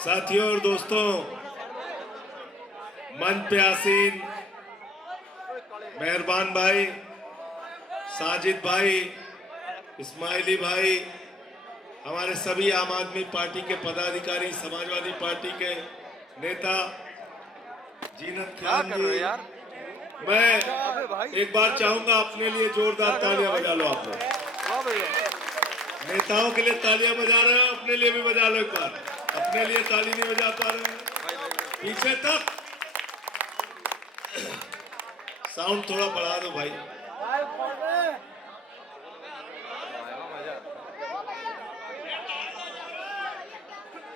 साथियों और दोस्तों, मंच पे आसीन मेहरबान भाई, साजिद भाई, इस्माइली भाई, हमारे सभी आम आदमी पार्टी के पदाधिकारी, समाजवादी पार्टी के नेता, जीनत खान जी, मैं एक बार चाहूंगा अपने लिए जोरदार तालियां बजा लो आप लोग। नेताओं के लिए तालियां बजा रहे हो, अपने लिए भी बजा लो एक बार। अपने लिए ताली नहीं बजा पा रहे हो, पीछे तक साउंड थोड़ा बढ़ा दो भाई।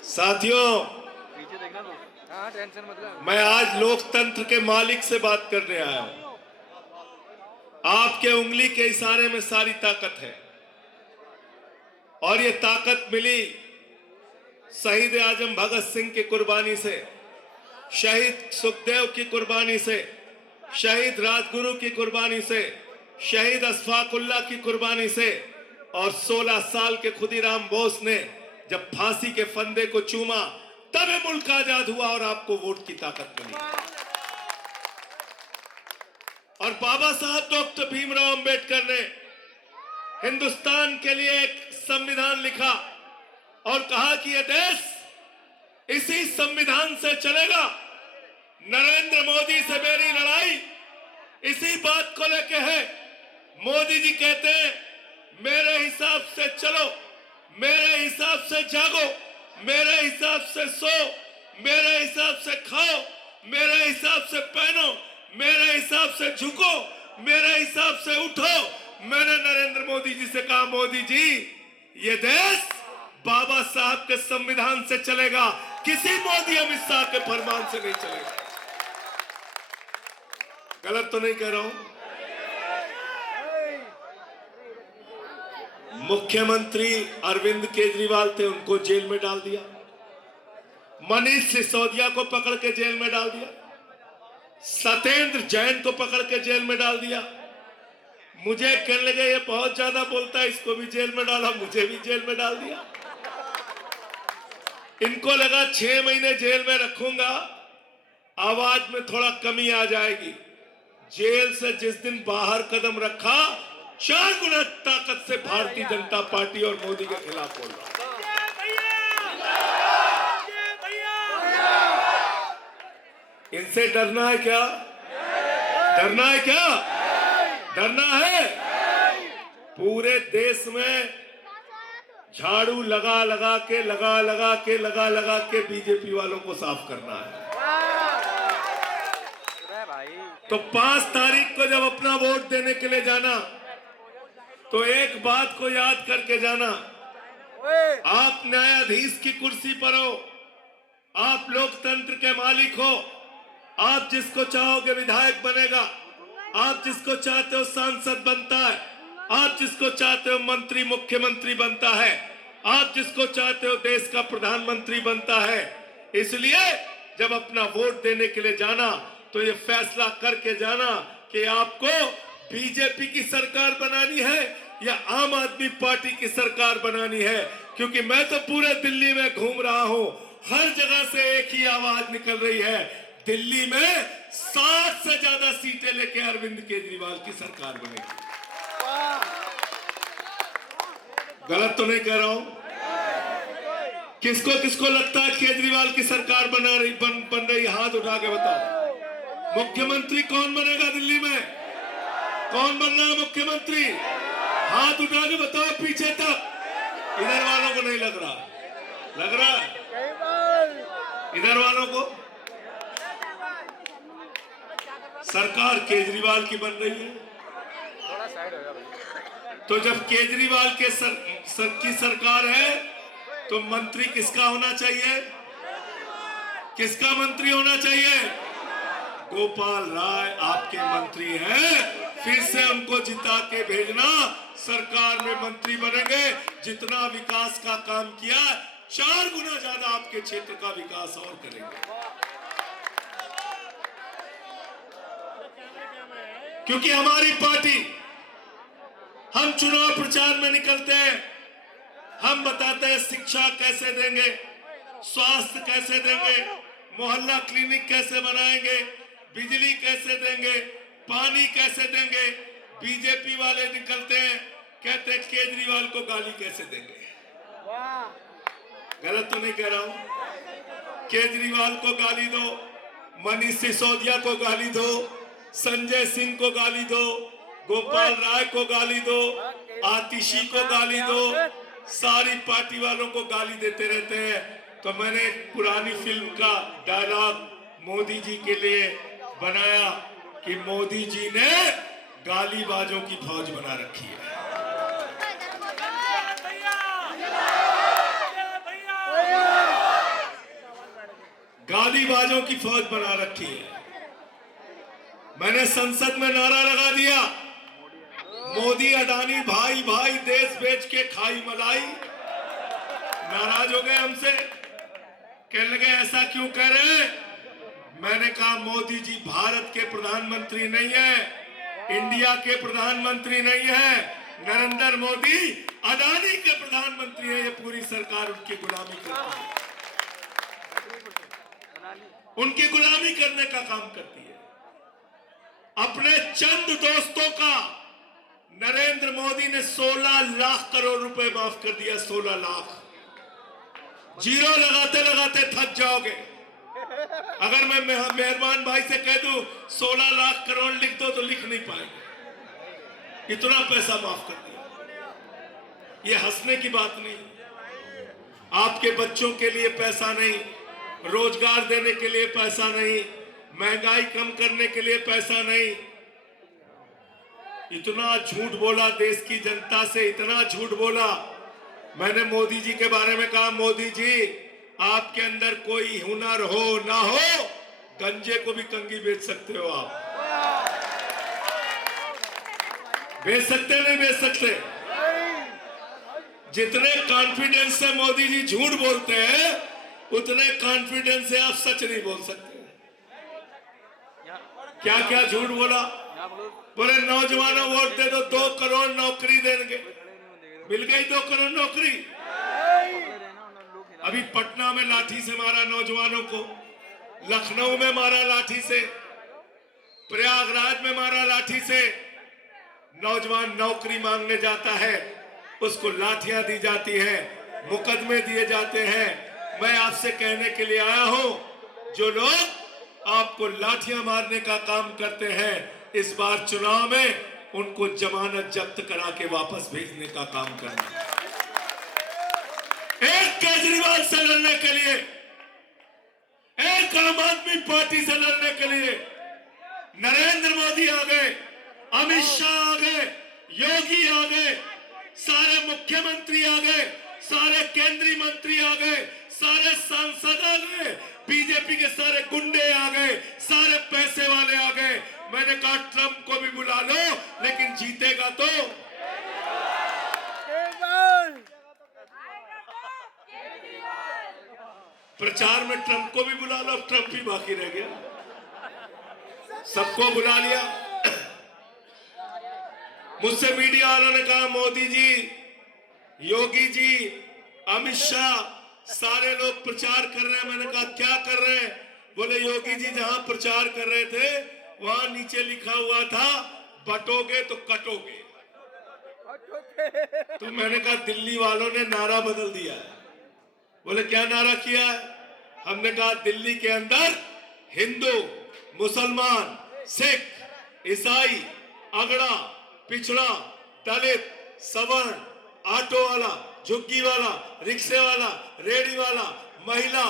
साथियों, मैं आज लोकतंत्र के मालिक से बात करने आया हूं। आपके उंगली के इशारे में सारी ताकत है और ये ताकत मिली शहीद आजम भगत सिंह की कुर्बानी से, शहीद सुखदेव की कुर्बानी से, शहीद राजगुरु की कुर्बानी से, शहीद अशफाकुल्लाह की कुर्बानी से, और 16 साल के खुदीराम बोस ने जब फांसी के फंदे को चूमा तब ये मुल्क आजाद हुआ और आपको वोट की ताकत मिली। और बाबा साहब डॉक्टर भीमराव अंबेडकर ने हिंदुस्तान के लिए एक संविधान लिखा और कहा कि यह देश इसी संविधान से चलेगा। नरेंद्र मोदी से मेरी लड़ाई इसी बात को लेके है। मोदी जी कहते हैं मेरे हिसाब से चलो, मेरे हिसाब से जागो, मेरे हिसाब से सो, मेरे हिसाब से खाओ, मेरे हिसाब से पहनो, मेरे हिसाब से झुको, मेरे हिसाब से उठो। मैंने नरेंद्र मोदी जी से कहा, मोदी जी ये देश बाबा साहब के संविधान से चलेगा, किसी मोदी अमित शाह के फरमान से नहीं चलेगा। गलत तो नहीं कह रहा हूं? मुख्यमंत्री अरविंद केजरीवाल थे, उनको जेल में डाल दिया। मनीष सिसोदिया को पकड़ के जेल में डाल दिया। सत्येंद्र जैन को पकड़ के जेल में डाल दिया। मुझे कहने लगे ये बहुत ज्यादा बोलता है, इसको भी जेल में डाला, मुझे भी जेल में डाल दिया। इनको लगा 6 महीने जेल में रखूंगा, आवाज में थोड़ा कमी आ जाएगी। जेल से जिस दिन बाहर कदम रखा, 4 गुना ताकत से भारतीय जनता पार्टी और मोदी के खिलाफ बोल रहा। इनसे डरना है क्या? डरना है क्या? डरना है? पूरे देश में झाड़ू लगा लगा के बीजेपी वालों को साफ करना है। तो 5 तारीख को जब अपना वोट देने के लिए जाना, तो एक बात को याद करके जाना, आप न्यायाधीश की कुर्सी पर हो, आप लोकतंत्र के मालिक हो। आप जिसको चाहोगे विधायक बनेगा, आप जिसको चाहते हो सांसद बनता है, आप जिसको चाहते हो मंत्री मुख्यमंत्री बनता है, आप जिसको चाहते हो देश का प्रधानमंत्री बनता है। इसलिए जब अपना वोट देने के लिए जाना, तो ये फैसला करके जाना कि आपको बीजेपी की सरकार बनानी है या आम आदमी पार्टी की सरकार बनानी है। क्योंकि मैं तो पूरे दिल्ली में घूम रहा हूं, हर जगह से एक ही आवाज निकल रही है, दिल्ली में 60 से ज्यादा सीटें लेके अरविंद केजरीवाल की सरकार बनेगी। गलत तो नहीं कह रहा हूं? किसको किसको लगता है केजरीवाल की सरकार बन रही? हाथ उठा के बताओ। मुख्यमंत्री कौन बनेगा दिल्ली में? कौन बन रहा है मुख्यमंत्री? हाथ उठा के बताओ पीछे तक। इधर वालों को नहीं लग रहा? लग रहा है इधर वालों को? सरकार केजरीवाल की बन रही है। थोड़ा साइड हो जा भाई। तो जब केजरीवाल के की सरकार है, तो मंत्री किसका होना चाहिए? किसका मंत्री होना चाहिए? गोपाल राय आपके मंत्री हैं। फिर से उनको जिता के भेजना, सरकार में मंत्री बनेंगे। जितना विकास का काम किया, 4 गुना ज्यादा आपके क्षेत्र का विकास और करेंगे। क्योंकि हमारी पार्टी, हम चुनाव प्रचार में निकलते हैं, हम बताते हैं शिक्षा कैसे देंगे, स्वास्थ्य कैसे देंगे, मोहल्ला क्लिनिक कैसे बनाएंगे, बिजली कैसे देंगे, पानी कैसे देंगे। बीजेपी वाले निकलते हैं, कहते हैं केजरीवाल को गाली कैसे देंगे। गलत तो नहीं कह रहा हूं? केजरीवाल को गाली दो, मनीष सिसोदिया को गाली दो, संजय सिंह को गाली दो, गोपाल राय को गाली दो, आतिशी को गाली दो, सारी पार्टी वालों को गाली देते रहते हैं। तो मैंने एक पुरानी फिल्म का डायलॉग मोदी जी के लिए बनाया कि मोदी जी ने गालीबाजों की फौज बना रखी है। गालीबाजों की फौज बना रखी है। मैंने संसद में नारा लगा दिया, मोदी अडानी भाई भाई देश बेच के खाई मलाई। नाराज हो गए हमसे, कहने लगे ऐसा क्यों कह रहे हैं। मैंने कहा मोदी जी भारत के प्रधानमंत्री नहीं है, इंडिया के प्रधानमंत्री नहीं है, नरेंद्र मोदी अडानी के प्रधानमंत्री है। ये पूरी सरकार उनकी गुलामी करती है, उनकी गुलामी करने का काम करती है। अपने चंद दोस्तों का नरेंद्र मोदी ने 16 लाख करोड़ रुपए माफ कर दिया। 16 लाख जीरो लगाते लगाते थक जाओगे। अगर मैं मेहरबान भाई से कह दूं 16 लाख करोड़ लिख दो तो लिख नहीं पाएंगे, इतना पैसा माफ कर दिया। ये हंसने की बात नहीं, आपके बच्चों के लिए पैसा नहीं, रोजगार देने के लिए पैसा नहीं, महंगाई कम करने के लिए पैसा नहीं। इतना झूठ बोला देश की जनता से, इतना झूठ बोला। मैंने मोदी जी के बारे में कहा, मोदी जी आपके अंदर कोई हुनर हो ना हो, गंजे को भी कंगी बेच सकते हो आप। बेच सकते नहीं बेच सकते। जितने कॉन्फिडेंस से मोदी जी झूठ बोलते हैं, उतने कॉन्फिडेंस से आप सच नहीं बोल सकते। क्या क्या झूठ बोला। बोले नौजवानों वोट दे दो, 2 करोड़ नौकरी देंगे। मिल गई 2 करोड़ नौकरी। अभी पटना में लाठी से मारा नौजवानों को, लखनऊ में मारा लाठी से, प्रयागराज में मारा लाठी से। नौजवान नौकरी मांगने जाता है, उसको लाठियां दी जाती है, मुकदमे दिए जाते हैं। मैं आपसे कहने के लिए आया हूं, जो लोग आपको लाठियां मारने का काम करते हैं, इस बार चुनाव में उनको जमानत जब्त करा के वापस भेजने का काम करना। एक केजरीवाल से लड़ने के लिए, एक आम आदमी पार्टी से लड़ने के लिए नरेंद्र मोदी आ गए, अमित शाह आ गए, योगी आ गए, सारे मुख्यमंत्री आ गए, सारे केंद्रीय मंत्री आ गए, सारे सांसद आ गए, बीजेपी के सारे गुंडे आ गए, सारे पैसे वाले आ गए। मैंने कहा ट्रंप को भी बुला लो, लेकिन जीतेगा तो। प्रचार में ट्रंप को भी बुला लो, ट्रंप ही बाकी रह गया। सबको बुला लिया। मुझसे मीडिया वालों ने कहा मोदी जी, योगी जी, अमित शाह, सारे लोग प्रचार कर रहे हैं। मैंने कहा क्या कर रहे हैं। बोले योगी जी जहां प्रचार कर रहे थे वहां नीचे लिखा हुआ था बटोगे तो कटोगे। तो मैंने कहा दिल्ली वालों ने नारा बदल दिया है। बोले क्या नारा किया है। हमने कहा दिल्ली के अंदर हिंदू, मुसलमान, सिख, ईसाई, अगड़ा, पिछड़ा, दलित, सवर्ण, ऑटो वाला, झुग्गी वाला, रिक्शे वाला, रेडी वाला, महिला,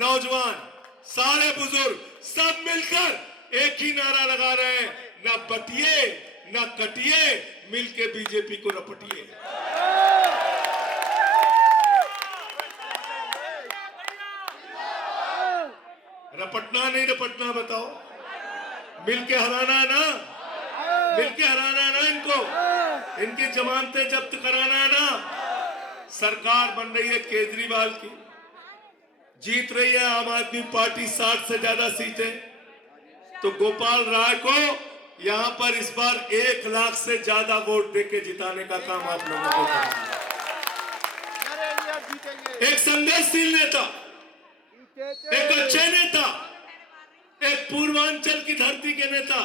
नौजवान, सारे बुजुर्ग सब मिलकर एक ही नारा लगा रहे हैं, ना बटिए ना कटिए, मिलके बीजेपी को रपटिए। रपटना नहीं रपटना बताओ। मिलके हराना है ना, मिलके हराना है ना इनको, इनकी जमानतें जब्त कराना है ना। सरकार बन रही है केजरीवाल की, जीत रही है आम आदमी पार्टी 60 से ज्यादा सीटें। तो गोपाल राय को यहां पर इस बार 1 लाख से ज्यादा वोट देके जिताने का काम आप लोगों को करना है। एक संघर्षशील नेता, एक अच्छे नेता, एक पूर्वांचल की धरती के नेता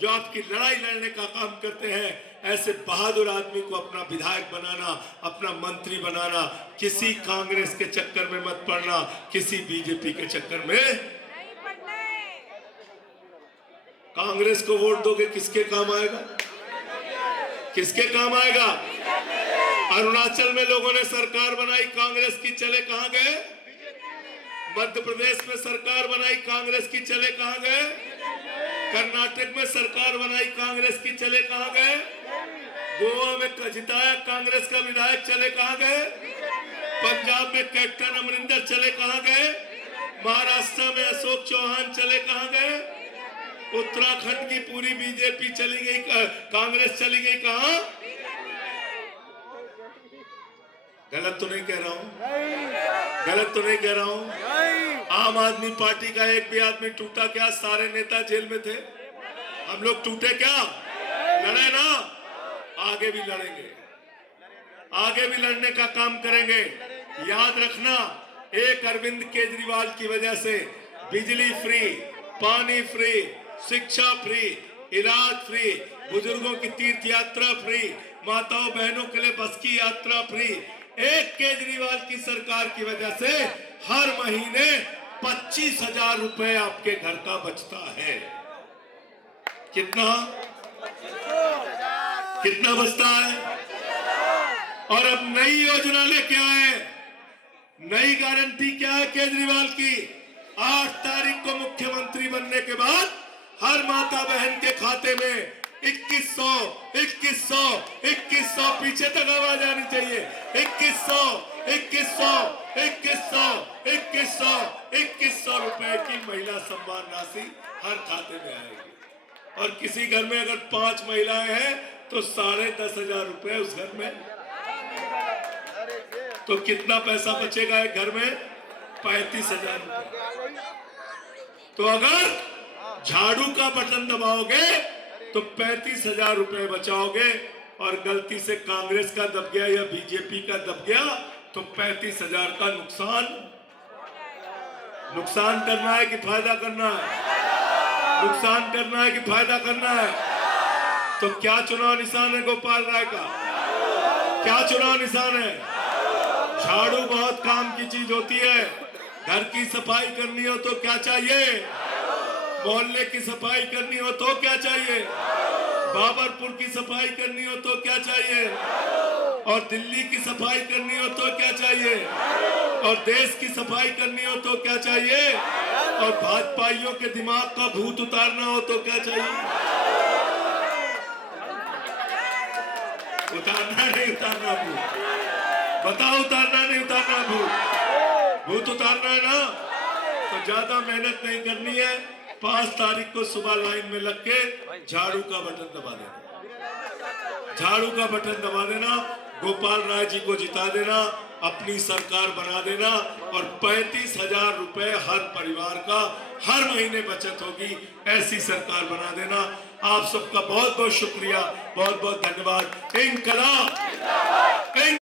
जो आपकी लड़ाई लड़ने का काम करते हैं, ऐसे बहादुर आदमी को अपना विधायक बनाना, अपना मंत्री बनाना। किसी कांग्रेस के चक्कर में मत पड़ना, किसी बीजेपी के चक्कर में। कांग्रेस को वोट दोगे किसके काम आएगा? किसके काम आएगा? अरुणाचल में लोगों ने सरकार बनाई कांग्रेस की, चले कहां गए? मध्य प्रदेश में सरकार बनाई कांग्रेस की, चले कहां गए? कर्नाटक में सरकार बनाई कांग्रेस की, चले कहां गए? गोवा में जिताया कांग्रेस का विधायक, चले कहां गए? पंजाब में कैप्टन अमरिंदर, चले कहां गए? महाराष्ट्र में अशोक चौहान, चले कहां गए? उत्तराखंड की पूरी बीजेपी चली गई, कांग्रेस चली गई कहां? गलत तो नहीं कह रहा हूं? गलत तो नहीं कह रहा हूं? आम आदमी पार्टी का एक भी आदमी टूटा क्या? सारे नेता जेल में थे। हम लोग टूटे क्या? लड़े ना, आगे भी लड़ेंगे, आगे भी लड़ने का काम करेंगे। याद रखना, एक अरविंद केजरीवाल की वजह से बिजली फ्री, पानी फ्री, शिक्षा फ्री, इलाज फ्री, बुजुर्गों की तीर्थ यात्रा फ्री, माताओं बहनों के लिए बस की यात्रा फ्री। एक केजरीवाल की सरकार की वजह से हर महीने 25,000 रुपए आपके घर का बचता है। कितना कितना बचता है? और अब नई योजना लेके आए, नई गारंटी क्या है केजरीवाल की? 8 तारीख को मुख्यमंत्री बनने के बाद हर माता बहन के खाते में 2100 पीछे तक आवाज आनी चाहिए। 2100 रुपए की महिला सम्मान राशि हर खाते में आएगी। और किसी घर में अगर 5 महिलाएं हैं तो 10,500 रुपए उस घर में। तो कितना पैसा बचेगा एक घर में? 35,000 रुपए। तो अगर झाड़ू का बटन दबाओगे तो 35,000 रुपए बचाओगे, और गलती से कांग्रेस का दब गया या बीजेपी का दब गया तो 35,000 का नुकसान करना है कि फायदा करना है? नुकसान करना है कि फायदा करना है? तो क्या चुनाव निशान है गोपाल राय का? क्या चुनाव निशान है? झाड़ू बहुत काम की चीज होती है। घर की सफाई करनी हो तो क्या चाहिए? मोहल्ले की सफाई करनी हो तो क्या चाहिए? बाबरपुर की सफाई करनी हो तो क्या चाहिए? और दिल्ली की सफाई करनी हो तो क्या चाहिए? और देश की सफाई करनी हो तो क्या चाहिए? और भाजपाइयों के दिमाग का भूत उतारना हो तो क्या चाहिए? उतारना नहीं उतारना भूत? बताओ, उतारना नहीं उतारना भूत? भूत उतारना है ना? तो ज्यादा मेहनत नहीं करनी है। 5 तारीख को सुबह लाइन में लग के झाड़ू का बटन दबा देना, झाड़ू का बटन दबा देना, गोपाल राय जी को जिता देना, अपनी सरकार बना देना, और 35,000 रुपए हर परिवार का हर महीने बचत होगी। ऐसी सरकार बना देना। आप सबका बहुत बहुत शुक्रिया, बहुत बहुत धन्यवाद। इंकलाब।